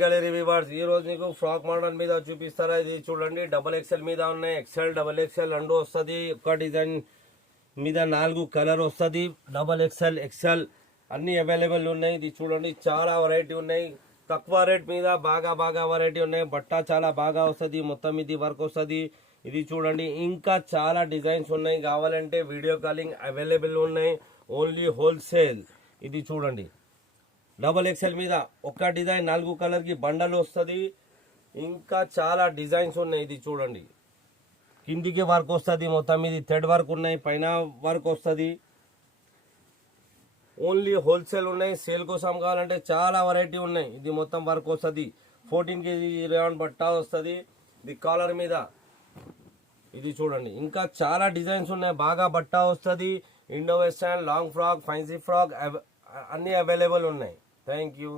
Gallery viewers ఈ రోజు మీకు ఫ్రాక్ మోడల్ మీద చూపిస్తారా. ఇది చూడండి, డబల్ ఎక్సెల్ మీద ఉన్నాయి. ఎక్సెల్ డబల్ ఎక్సెల్ రెండు వస్తుంది. ఒక డిజైన్ మీద 4 కలర్ వస్తుంది. డబల్ ఎక్సెల్ ఎక్సెల్ అన్ని అవైలబుల్ ఉన్నాయి. ఇది చూడండి, చాలా వెరైటీ ఉన్నాయి. తక్కువ రేట్ మీద బాగా వెరైటీ ఉన్నాయి. బట్ట చాలా బాగా వస్తుంది. మొత్తం ఇది వర్క్ వస్తుంది. ఇది చూడండి, ఇంకా చాలా డిజైన్స్ ఉన్నాయి. కావాలంటే వీడియో కాలింగ్ అవైలబుల్ ఉన్నాయి. Only wholesale. ఇది చూడండి, డబల్ ఎక్సెల్ మీద ఒక డిజైన్ 4 కలర్ కి బండల్ వస్తుంది. ఇంకా చాలా డిజైన్స్ ఉన్నాయి. ఇది చూడండి, కిందికి వర్క్ వస్తుంది. మొత్తం ఇది థ్రెడ్ వర్క్ ఉన్నాయి. పైన వర్క్ వస్తుంది. ఓన్లీ హోల్సేల్ ఉన్నాయి. సేల్ కోసం కావాలంటే చాలా వెరైటీ ఉన్నాయి. ఇది మొత్తం వర్క్ వస్తుంది. 14 kg రేయాన్ బట్ట వస్తుంది. ఇది కాలర్ మీద. ఇది చూడండి, ఇంకా చాలా డిజైన్స్ ఉన్నాయి. బాగా బట్ట వస్తుంది. Indo western, long frock, fancy frock అన్ని అవైలబుల్ ఉన్నాయి. Thank you.